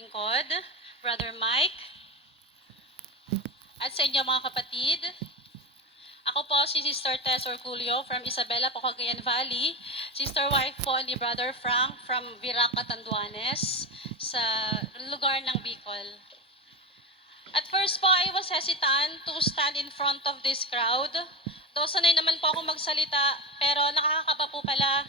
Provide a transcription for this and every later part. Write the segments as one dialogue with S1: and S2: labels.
S1: lingkod, Brother Mike, at sa inyo mga kapatid. Ako po si Sister Tess Orculio from Isabela, Cagayan Valley. Sister wife po ni Brother Frank from Virac, Catanduanes sa lugar ng Bicol. At first po, I was hesitant to stand in front of this crowd. Though sanay naman po ako magsalita, pero nakakakaba po pala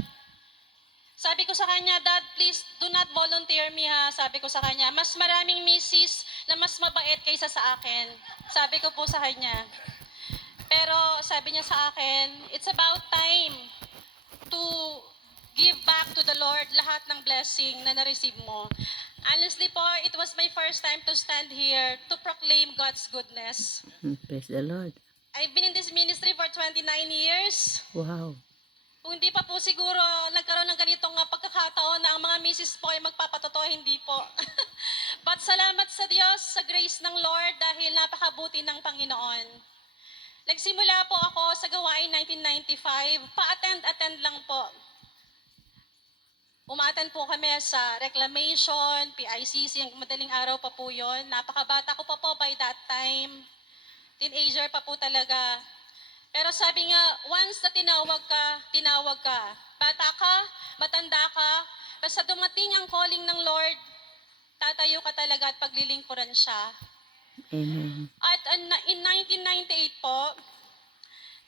S1: sabi ko sa kanya, Dad, please do not volunteer me ha. Sabi ko sa kanya, mas maraming misis na mas mabait kaysa sa akin. Sabi ko po sa kanya. Pero sabi niya sa akin, it's about time to give back to the Lord lahat ng blessing na na-receive mo. Honestly po, it was my first time to stand here to proclaim God's goodness.
S2: Praise the Lord.
S1: I've been in this ministry for 29 years.
S2: Wow.
S1: Kung hindi pa po siguro nagkaroon ng ganitong pagkakataon na ang mga misis po ay magpapatotoo, hindi po. But salamat sa Diyos, sa grace ng Lord dahil napakabuti ng Panginoon. Nagsimula po ako sa gawain 1995, pa-attend-attend lang po. Umaten po kami sa reclamation, PICC, ang madaling araw pa po yon. Napakabata ko pa po by that time. Teenager pa po talaga. Pero sabi nga, once na tinawag ka, tinawag ka. Bata ka, matanda ka, basta dumating ang calling ng Lord, tatayo ka talaga at paglilingkuran siya.
S2: Amen.
S1: At uh, in 1998 po,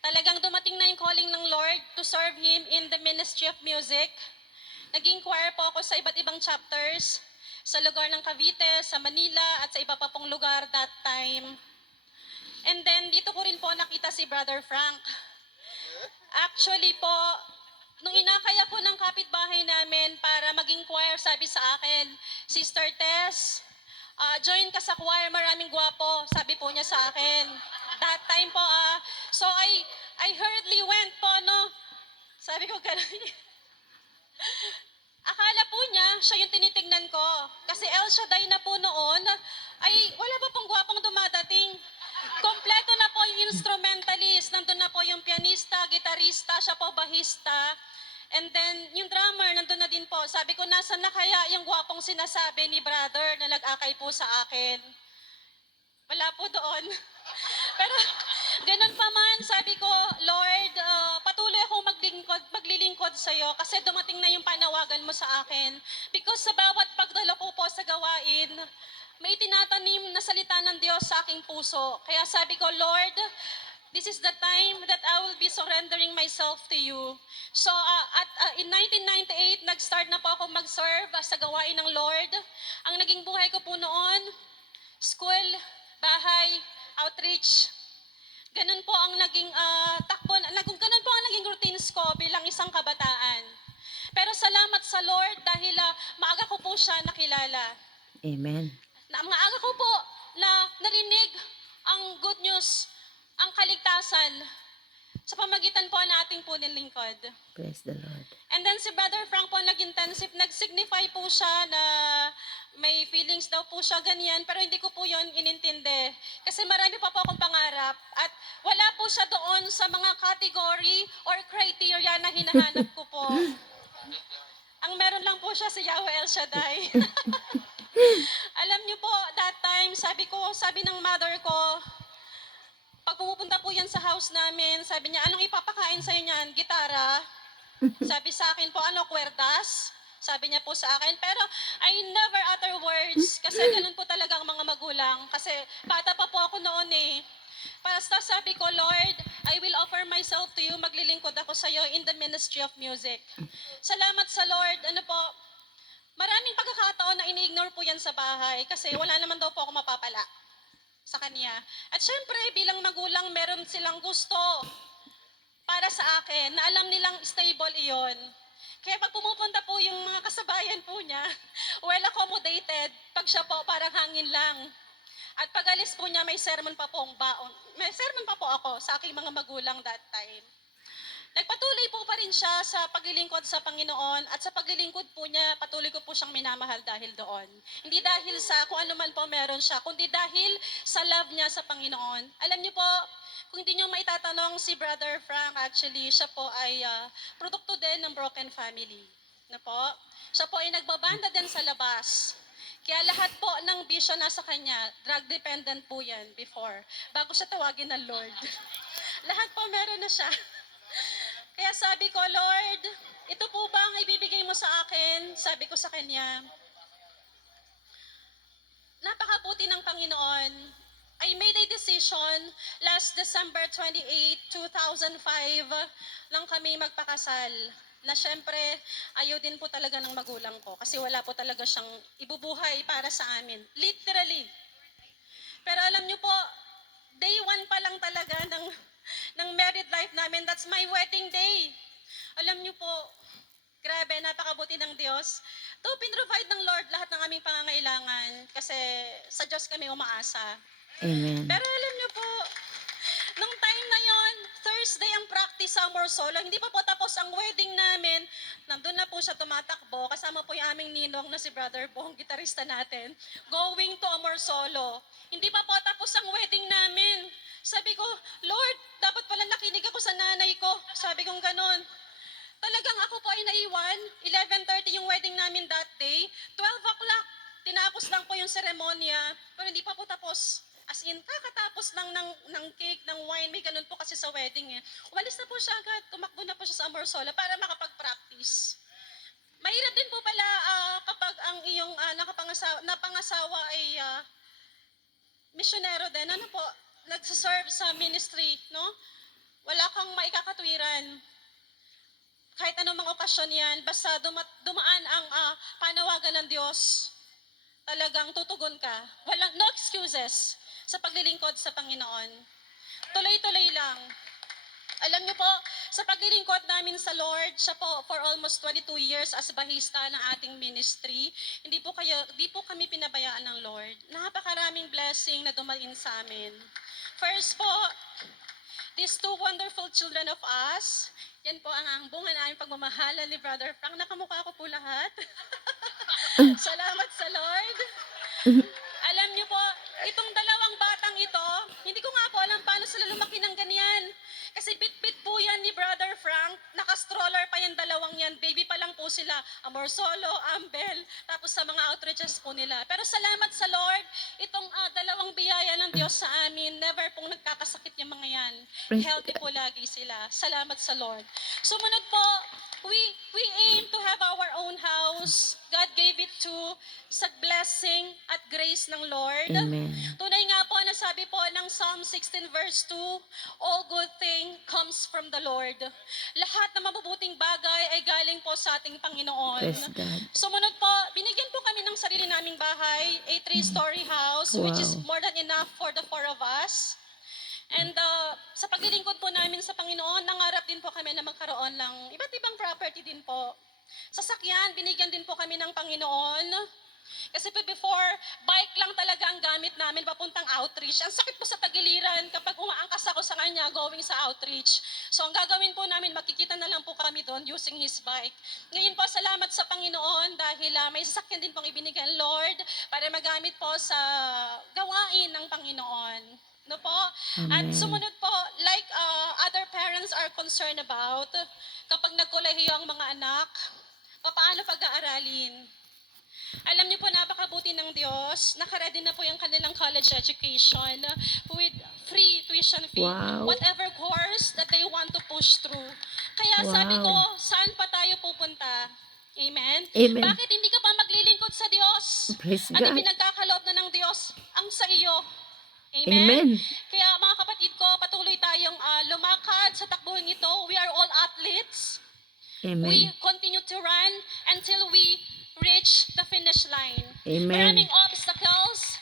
S1: talagang dumating na yung calling ng Lord to serve Him in the ministry of music. Naging choir po ako sa iba't ibang chapters, sa lugar ng Cavite, sa Manila, at sa iba pa pong lugar that time. And then, dito ko rin po nakita si Brother Frank. Actually po, nung inakay ako ng kapitbahay namin para maging choir, sabi sa akin, Sister Tess, ah, join ka sa choir, maraming gwapo, sabi po niya sa akin. That time po, ah, so I, I hurriedly went po, no? Sabi ko, gano'n. Akala po niya, siya yung tinitignan ko. Kasi El Shaddai na po noon, ay wala pa pong gwapong dumadating. Kompleto na po yung instrumentalist. Nandun na po yung pianista, gitarista, siya po bahista. And then, yung drummer, nandun na din po. Sabi ko, nasa na kaya yung gwapong sinasabi ni brother na nag-akay po sa akin? Wala po doon. Pero, ganun pa man, sabi ko, Lord, ah, patuloy akong maglingkod, maglilingkod sa iyo kasi dumating na yung panawagan mo sa akin. Because sa bawat pagdalo ko po sa gawain, may tinatanim na salita ng Diyos sa aking puso. Kaya sabi ko, Lord, this is the time that I will be surrendering myself to you. So, ah, at ah, in 1998, nag-start na po ako mag-serve sa gawain ng Lord. Ang naging buhay ko po noon, school, bahay, outreach. Ganun po ang naging ah, takbo, ganun po ang naging routines ko bilang isang kabataan. Pero salamat sa Lord dahil ah, maaga ko po siya nakilala.
S2: Amen.
S1: Na maaga ko po na narinig ang good news, ang kaligtasan sa pamagitan po ng ating punil lingkod.
S2: Praise the Lord.
S1: And then si Brother Frank po nag-intensive, nag-signify po siya na may feelings daw po siya ganyan, pero hindi ko po yon inintindi. Kasi marami pa po akong pangarap at wala po siya doon sa mga category or criteria na hinahanap ko po. Ang meron lang po siya si Yahweh El Shaddai. Alam niyo po, that time, sabi ko, sabi ng mother ko, pag pumupunta po yan sa house namin, sabi niya, anong ipapakain sa niyan? Gitara? Sabi sa akin po, ano, kwerdas? Sabi niya po sa akin. Pero I never utter words kasi ganun po talaga ang mga magulang. Kasi bata pa po ako noon eh. Basta sabi ko, Lord, I will offer myself to you. Maglilingkod ako sa iyo in the ministry of music. Salamat sa Lord. Ano po, maraming pagkakataon na ini-ignore po yan sa bahay kasi wala naman daw po ako mapapala sa kanya. At syempre, bilang magulang, meron silang gusto para sa akin na alam nilang stable iyon. Kaya pag pumupunta po yung mga kasabayan po niya, well accommodated, pag siya po parang hangin lang. At pag alis po niya, may sermon pa po ang baon. May sermon pa po ako sa aking mga magulang that time. Nagpatuloy po pa rin siya sa paglilingkod sa Panginoon at sa paglilingkod po niya, patuloy ko po siyang minamahal dahil doon. Hindi dahil sa kung ano man po meron siya, kundi dahil sa love niya sa Panginoon. Alam niyo po, kung hindi niyo maitatanong si Brother Frank, actually, siya po ay ah, produkto din ng broken family. Na po? Siya po ay nagbabanda din sa labas. Kaya lahat po ng bisyo nasa kanya, drug dependent po yan before, bago siya tawagin ng Lord. lahat po meron na siya. Kaya sabi ko, Lord, ito po ba ang ibibigay mo sa akin? Sabi ko sa kanya, napakabuti ng Panginoon. I made a decision last December 28, 2005 lang kami magpakasal. Na syempre, ayaw din po talaga ng magulang ko kasi wala po talaga siyang ibubuhay para sa amin. Literally. Pero alam niyo po, day one pa lang talaga ng, ng married life namin, that's my wedding day. Alam niyo po, grabe, napakabuti ng Diyos. To pinrovide ng Lord lahat ng aming pangangailangan kasi sa Diyos kami umaasa.
S2: Amen.
S1: Pero alam niyo po, Thursday ang practice sa Amor Solo, hindi pa po tapos ang wedding namin, nandun na po siya tumatakbo, kasama po yung aming ninong na si Brother Bong, gitarista natin, going to Amor Solo. Hindi pa po tapos ang wedding namin. Sabi ko, Lord, dapat pala nakinig ako sa nanay ko. Sabi kong ganon. Talagang ako po ay naiwan. 11.30 yung wedding namin that day. 12 o'clock, tinapos lang po yung seremonya, pero hindi pa po tapos. As in, kakatapos lang ng, ng cake, ng wine, may ganun po kasi sa wedding eh. Umalis na po siya agad, tumakbo na po siya sa Amarsola para makapag-practice. Mahirap din po pala ah, kapag ang iyong ah, nakapangasawa, napangasawa ay ah, misyonero din. Ano po, nagsaserve sa ministry, no? Wala kang maikakatwiran kahit anong mga okasyon yan, basta duma- dumaan ang ah, panawagan ng Diyos, talagang tutugon ka. Walang, no excuses sa paglilingkod sa Panginoon. Tuloy-tuloy lang. Alam niyo po, sa paglilingkod namin sa Lord, siya po for almost 22 years as bahista ng ating ministry, hindi po, kayo, hindi po kami pinabayaan ng Lord. Napakaraming blessing na dumalin sa amin. First po, these two wonderful children of us, yan po ang ang bunga na aming pagmamahalan ni Brother Frank. Nakamukha ko po lahat. Salamat sa Lord. Alam niyo po, itong dalawang batang ito, hindi ko nga po alam paano sila lumaki ng ganyan. Kasi bit-bit po yan ni Brother Frank. Naka-stroller pa yung dalawang yan. Baby pa lang po sila. Amor Solo, Ambel, tapos sa mga outreaches po nila. Pero salamat sa Lord, itong ah, dalawang biyaya ng Diyos sa amin, never pong nagkakasakit yung mga yan. Healthy po lagi sila. Salamat sa Lord. Sumunod po, we we aim to have our own house. God gave it to sa blessing at grace ng Lord.
S2: Amen.
S1: Tunay nga sabi po ng Psalm 16 verse 2, all good thing comes from the Lord. Lahat ng mabubuting bagay ay galing po sa ating Panginoon. Sumunod po, binigyan po kami ng sarili naming bahay, a three-story house, which is
S2: Wow.
S1: more than enough for the four of us. And uh, sa paglilingkod po namin sa Panginoon, nangarap din po kami na magkaroon ng iba't ibang property din po. Sasakyan, binigyan din po kami ng Panginoon. Kasi po before, bike lang talaga ang gamit namin papuntang outreach. Ang sakit po sa tagiliran kapag umaangkas ako sa kanya going sa outreach. So ang gagawin po namin, makikita na lang po kami doon using his bike. Ngayon po, salamat sa Panginoon dahil ah, may sasakyan din pong ibinigay ang Lord para magamit po sa gawain ng Panginoon. No po? At
S2: Amen.
S1: sumunod po, like uh, other parents are concerned about, kapag nagkolehiyo ang mga anak, paano pag-aaralin? Alam niyo po, napakabuti ng Diyos. Nakaredy na po yung kanilang college education with free tuition fee.
S2: Wow.
S1: Whatever course that they want to push through. Kaya sabi ko,
S2: Wow.
S1: saan pa tayo pupunta? Amen?
S2: Amen.
S1: Bakit hindi ka pa maglilingkod sa Diyos?
S2: Praise
S1: At
S2: God.
S1: ipinagkakaloob na ng Diyos ang sa iyo.
S2: Amen.
S1: Kaya mga kapatid ko, patuloy tayong ah, lumakad sa takbuhin ito. We are all athletes. We
S2: Amen.
S1: continue
S2: Amen.
S1: Maraming obstacles,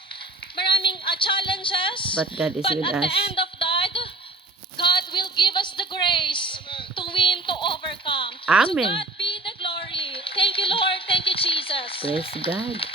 S1: maraming ah, challenges,
S2: But God is
S1: but
S2: with
S1: at the
S2: us.
S1: end of that, God will give us the grace to win, to overcome. To
S2: Amen.
S1: God be the glory. Thank you, Lord. Thank you, Jesus.
S2: Praise God.